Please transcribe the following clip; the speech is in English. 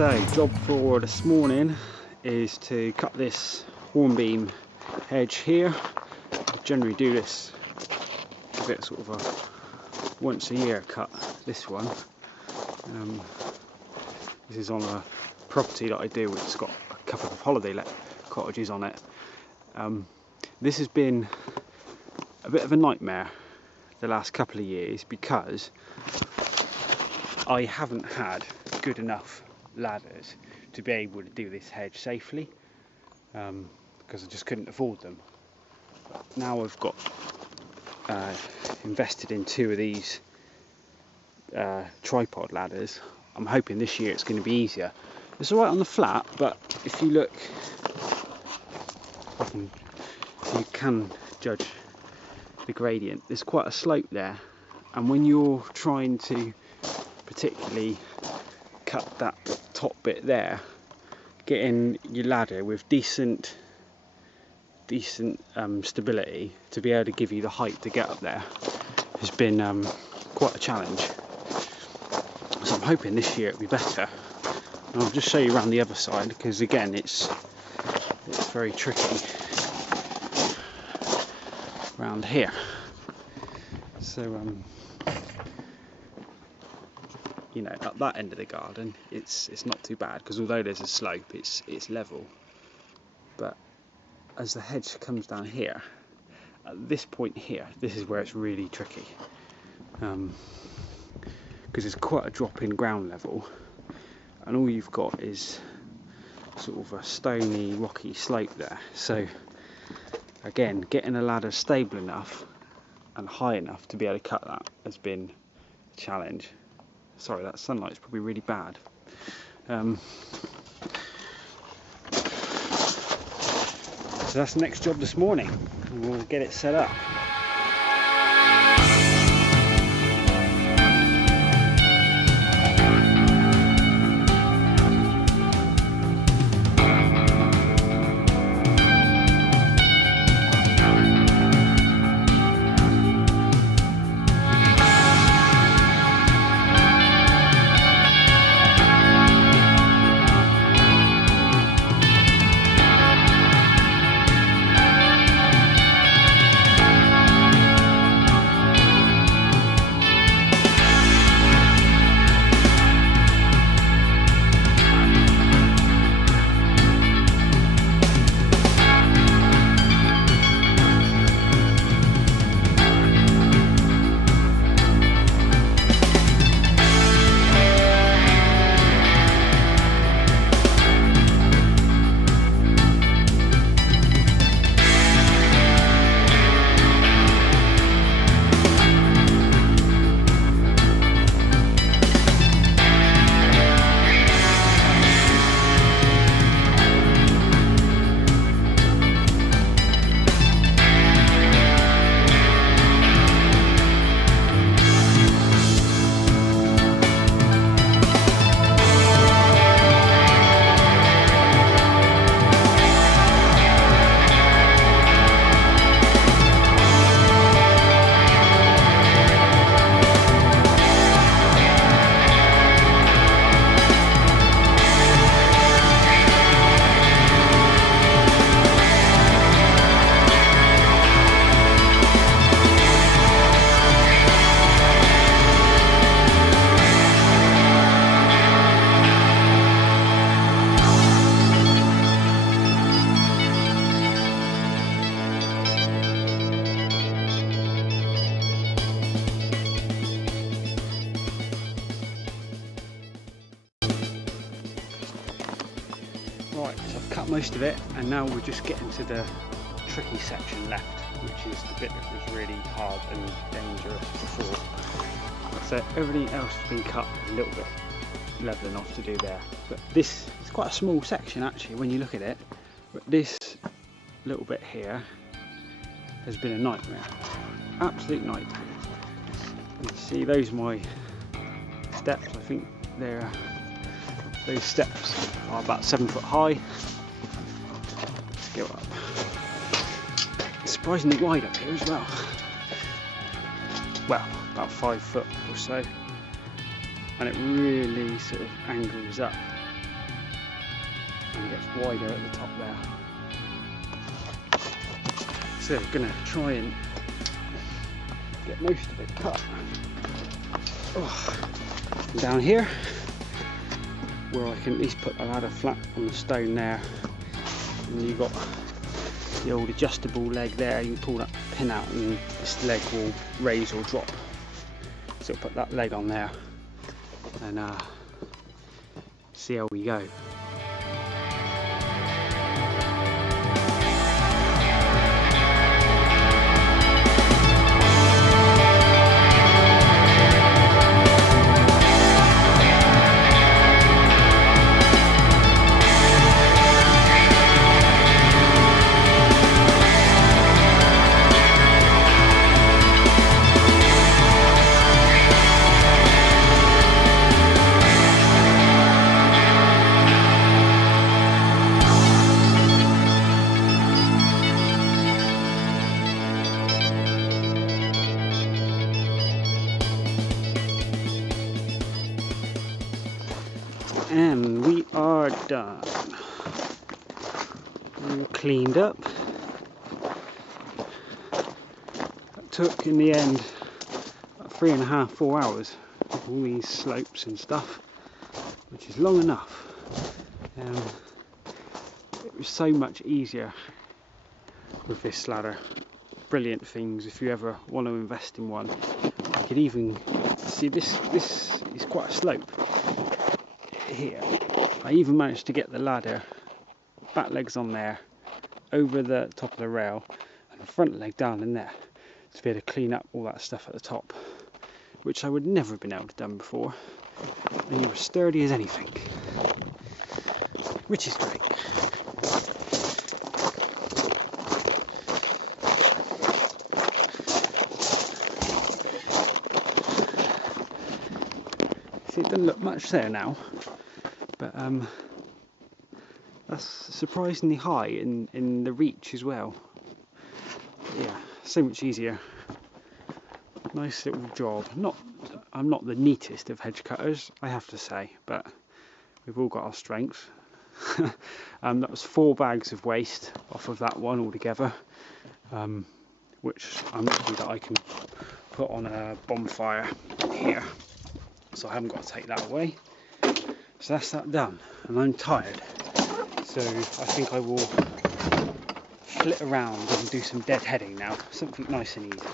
So, job for this morning is to cut this hornbeam hedge here. I generally do this a bit sort of a once a year cut, this one. This is on a property that I do which has got a couple of holiday let cottages on it. This has been a bit of a nightmare the last couple of years because I haven't had good enough ladders to be able to do this hedge safely, because I just couldn't afford them. But now I've got invested in 2 of these tripod ladders. I'm hoping this year it's going to be easier. It's alright on the flat, but if you look, you can judge the gradient. There's quite a slope there, and when you're trying to particularly cut that top bit there, getting your ladder with decent stability to be able to give you the height to get up there has been quite a challenge. So I'm hoping this year it'll be better. And I'll just show you around the other side, because again it's very tricky around here. So you know, at that end of the garden it's not too bad, because although there's a slope, it's level. But as the hedge comes down here, at this point here, this is where it's really tricky, because it's quite a drop in ground level, and all you've got is sort of a stony, rocky slope there. So again, getting a ladder stable enough and high enough to be able to cut that has been a challenge. Sorry, that sunlight's probably really bad. So that's the next job this morning, and we'll get it set up. Right, so I've cut most of it, and now we're just getting to the tricky section left, which is the bit that was really hard and dangerous before. So everything else has been cut a little bit leveling off to do there. But this is quite a small section actually when you look at it. But this little bit here has been a nightmare, absolute nightmare. You see, those are my steps. I think those steps are about 7 foot high. Let's go up. It's surprisingly wide up here as well. Well, about 5 foot or so, and it really sort of angles up and gets wider at the top there. So I'm going to try and get most of it cut. Down here, where I can at least put the ladder flat on the stone there, and you've got the old adjustable leg there. You can pull that pin out and this leg will raise or drop. So put that leg on there and see how we go. And we are done. All cleaned up. It took in the end about 3.5 to 4 hours with all these slopes and stuff, which is long enough. It was so much easier with this ladder. Brilliant things if you ever want to invest in one. You could even see this is quite a slope here. I even managed to get the ladder, back legs on there, over the top of the rail, and the front leg down in there to be able to clean up all that stuff at the top, which I would never have been able to done before. And you were sturdy as anything, which is great. See, it doesn't look much there now, but that's surprisingly high in the reach as well. Yeah, so much easier. Nice little job. I'm not the neatest of hedge cutters, I have to say, but we've all got our strengths. That was 4 bags of waste off of that one altogether, which I'm lucky that I can put on a bonfire here, so I haven't got to take that away. So that's that done, and I'm tired, so I think I will flit around and do some deadheading now, something nice and easy.